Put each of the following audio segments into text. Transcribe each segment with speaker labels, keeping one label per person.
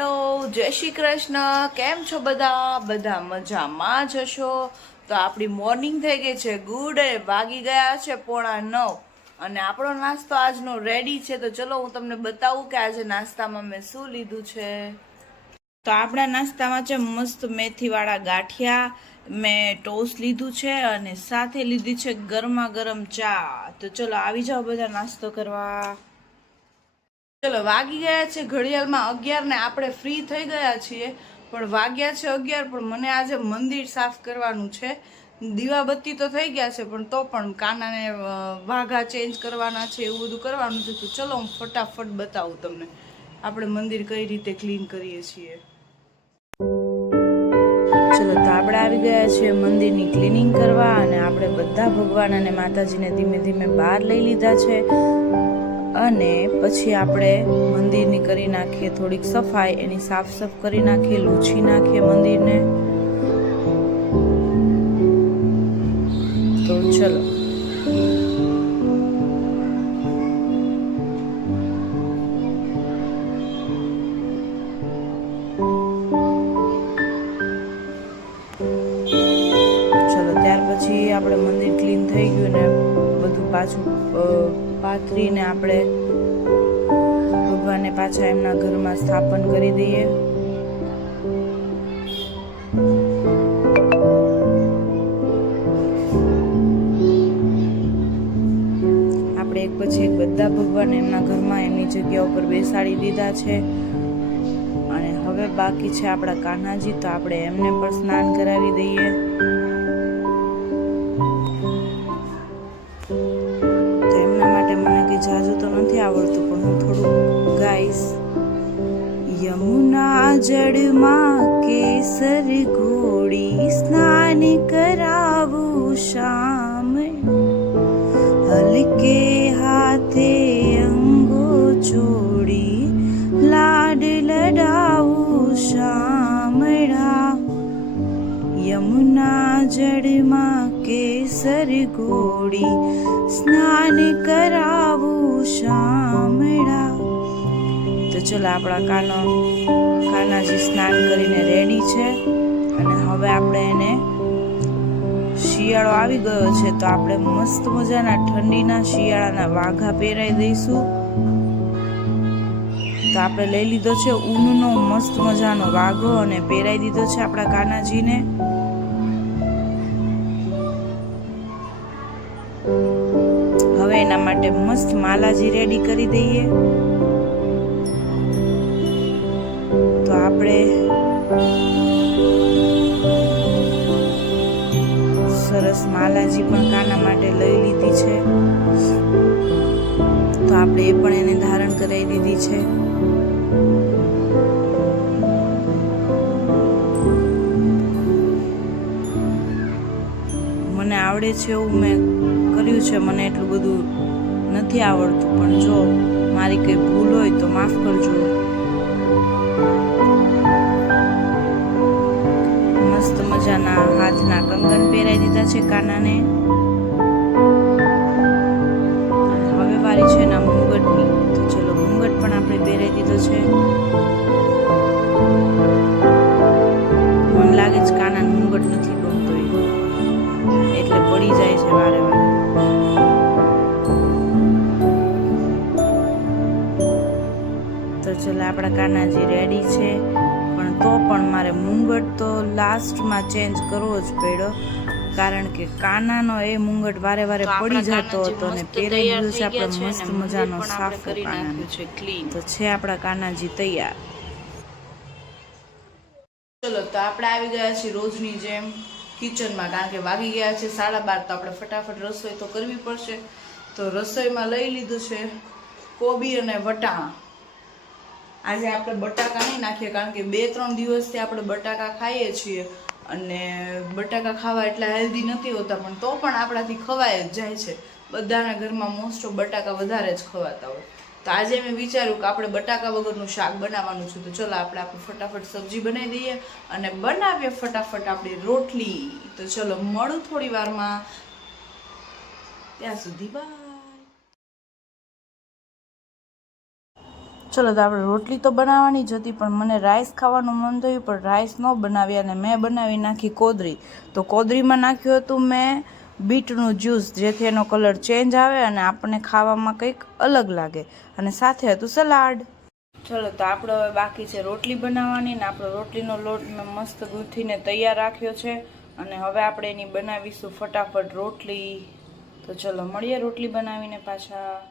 Speaker 1: તો જય શ્રી કૃષ્ણ. કેમ છો બધા? બધા મજામાં જ હશો? તો આપણી મોર્નિંગ થઈ ગઈ છે. ગુડ વાગી ગયા છે પોણા નવ. અને આપણો નાસ્તો આજનો રેડી છે. તો ચલો, હું તમને બતાવું કે આજે નાસ્તામાં મેં શું લીધું છે. તો આપણા નાસ્તામાં છે મસ્ત મેથીવાળા ગાંઠિયા. મેં ટોસ લીધું છે અને સાથે લીધી છે ગરમા ગરમ ચા. તો ચલો, આવી જાઓ બધા નાસ્તો કરવા. ચલો, વાગી ગયા છે ઘડિયાળમાં અગિયાર ને આપણે ફ્રી થઈ ગયા છીએ. પણ વાગ્યા છે અગિયાર, પણ મને આજે મંદિર સાફ કરવાનું છે. દીવાબત્તી તો થઈ ગયા છે, પણ તો પણ કાનાને વાઘા ચેન્જ કરવાના છે, એવું બધું કરવાનું છે. તો ચલો, હું ફટાફટ બતાવું તમને. આપણે મંદિર કઈ રીતે ક્લીન કરીએ છીએ. ચલો તો આપણે આવી ગયા છીએ મંદિરની ક્લિનિંગ કરવા અને આપણે બધા ભગવાન અને માતાજીને ધીમે ધીમે બહાર લઈ લીધા છે. અને પછી આપણે મંદિરની કરી નાખીએ, થોડીક સફાઈ એની સાફ સફ કરી નાખીએ, લૂછી નાખીએ મંદિરને. તો ચલો. ચલો, ત્યાર પછી આપણે મંદિર ક્લીન થઈ ગયું ને બધું પાછું પાથરીને આપણે ભગવાનને પાછા એમના ઘરમાં સ્થાપન કરી દઈએ. આપણે એક પછી એક બધા ભગવાન એમના ઘરમાં એમની જગ્યા ઉપર બેસાડી દીધા છે. અને હવે બાકી છે આપણા કાન્હાજી તો આપણે એમને પણ સ્નાન કરાવી દઈએ. જાજુ તો નથી આવડતું, પણ હું થોડું ગાઈશ. યમુના જળમાં કેસર ઘોડી સ્નાન કરાવું શામ. હલકે હાથે અંગો ચોડી લાડ લડાવું શામડા યમુના જળમાં કેસર ગોળી સ્નાન કરાવું શામળા. તો ચલો આપણા કાનો, કાનાજી સ્નાન કરીને રેડી છે. અને હવે આપણે એને શિયાળો આવી ગયો છે, તો આપણે મસ્ત મજાના ઠંડીના શિયાળાના વાઘા પહેરાઈ દઈશું. તો આપણે લઈ લીધો છે ઊનનો મસ્ત મજાનો વાઘો અને પહેરાઈ દીધો છે આપણા કાનાજીને. મસ્ત માલાજી રેડી કરી દઈએ. તો આપણે સરસ માલાજી પણ કાના માટે લઈ લીધી છે. તો આપણે એ પણ એને ધારણ કરાવી દીધી છે. મને આવડે છે એવું મેં કર્યું છે, મને એટલું બધું નથી આવડતું, પણ જો મારી કંઈ ભૂલ હોય તો માફ કરજો. મસ્ત મજાના હાથના કંગન પહેરાવી દીધા છે કાનાને. ચલો આપણા કાનાજી રેડી છે. પણ તો પણ મારે મુંગટ તો લાસ્ટમાં ચેન્જ કરવો જ પડ્યો. કારણ કે કાનાનો એ મુંગટ વારે વારે પડી જતો હતો અને પહેરાઈ ગયો આપણે મસ્ત મજાનો સાફ કાનાનો
Speaker 2: છે ક્લીન
Speaker 1: તો છે આપણા કાનાજી તૈયાર. ચલો તો આપણે આવી ગયા છીએ રોજની જેમ કિચનમાં કારણ કે વાગી ગયા છે સાડા બાર તો આપણે ફટાફટ રસોઈ તો કરવી પડશે. તો રસોઈમાં લઈ લીધું છે કોબી અને વટાણા. આજે આપણે બટાકા નહીં નાખીએ, કારણ કે બે ત્રણ દિવસથી આપણે બટાકા ખાઈએ છીએ અને બટાકા ખાવા એટલા હેલ્ધી નથી હોતા, પણ તો પણ આપણાથી ખવાય જ જાય છે. બધાના ઘરમાં મોસ્ટ ઓફ બટાકા વધારે જ ખવાતા હોય. તો આજે મેં વિચાર્યું કે આપણે બટાકા વગરનું શાક બનાવવાનું છે, તો ચલો આપણે આપણે ફટાફટ સબ્જી બનાવી દઈએ અને બનાવીએ ફટાફટ આપણી રોટલી. તો ચલો, મળું થોડી વારમાં. ત્યાં સુધી બાય ચલો તો આપણે રોટલી તો બનાવવાની જ હતી, પણ મને રાઈસ ખાવાનું મન થયું, પણ રાઈસ ન બનાવી અને મેં બનાવી નાખી કોદરી. તો કોદરીમાં નાખ્યું હતું મેં બીટનું જ્યુસ જેથી એનો કલર ચેન્જ આવે અને આપણને ખાવામાં કંઈક અલગ લાગે. અને સાથે હતું સલાડ ચલો તો આપણે હવે બાકી છે રોટલી બનાવવાની ને આપણો રોટલીનો લોટ મેં મસ્ત ગૂંથીને તૈયાર રાખ્યો છે. અને હવે આપણે એની બનાવીશું ફટાફટ રોટલી. તો ચલો, મળીએ રોટલી બનાવીને પાછા.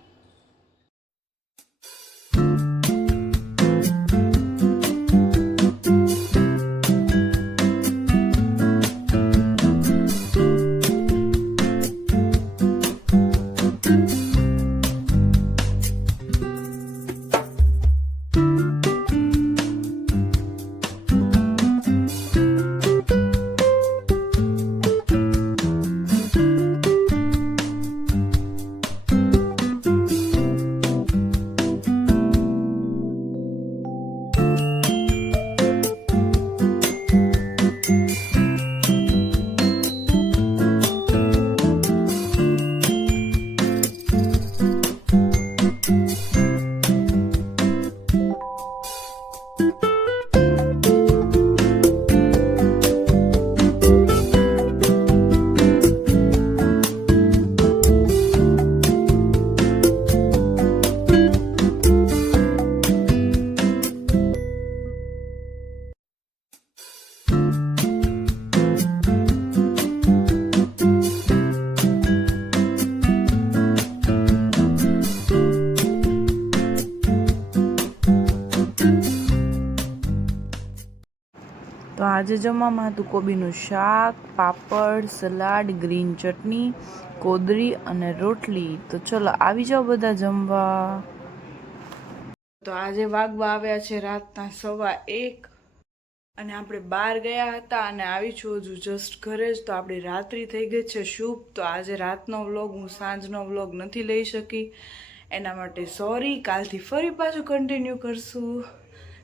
Speaker 1: આજે જમવામાં હતું કોબીનું શાક, પાપડ, સલાડ, ગ્રીન ચટણી, કોદરી અને રોટલી. તો ચલો આવી જાઓ બધા જમવા. તો આજે વાગવા આવ્યા છે રાતના સવા એક. અને આપણે બહાર ગયા હતા અને આવી છું હજુ જસ્ટ ઘરે જ. તો આપણી રાત્રિ થઈ ગઈ છે શુભ. તો આજે રાતનો વ્લોગ હું સાંજનો વ્લોગ નથી લઈ શકી. એના માટે સોરી કાલથી ફરી પાછું કન્ટિન્યુ કરશું.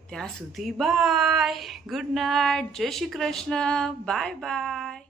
Speaker 1: ત્યાં સુધી બાય. ગુડ નાઇટ જય શ્રી કૃષ્ણ. Bye bye